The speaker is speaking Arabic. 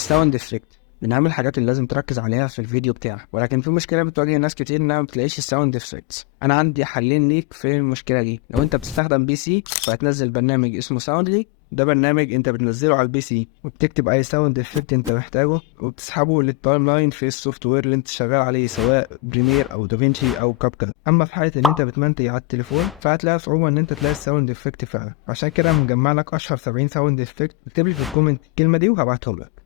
الساوند افكت من اهم الحاجات اللي لازم تركز عليها في الفيديو بتاعك، ولكن في مشكله بتواجه ناس كتير انها ما بتلاقيش الساوند افكتس. انا عندي حلين ليك في المشكله دي. لو انت بتستخدم بي سي فهتنزل برنامج اسمه ساوندلي. ده برنامج انت بتنزله على البي سي وبتكتب اي ساوند افكت انت محتاجه وبتسحبه للتايم لاين في السوفت وير اللي انت شغال عليه، سواء بريمير او دافينشي او كاب كات. اما في حاله ان انت بتمنتج على التليفون فهتلاقي صعوبه ان انت تلاقي الساوند افكت فعلا. عشان كده مجمع لك اشهر 70 ساوند افكت. اكتب لي في الكومنت الكلمه دي وهبعتهم لك.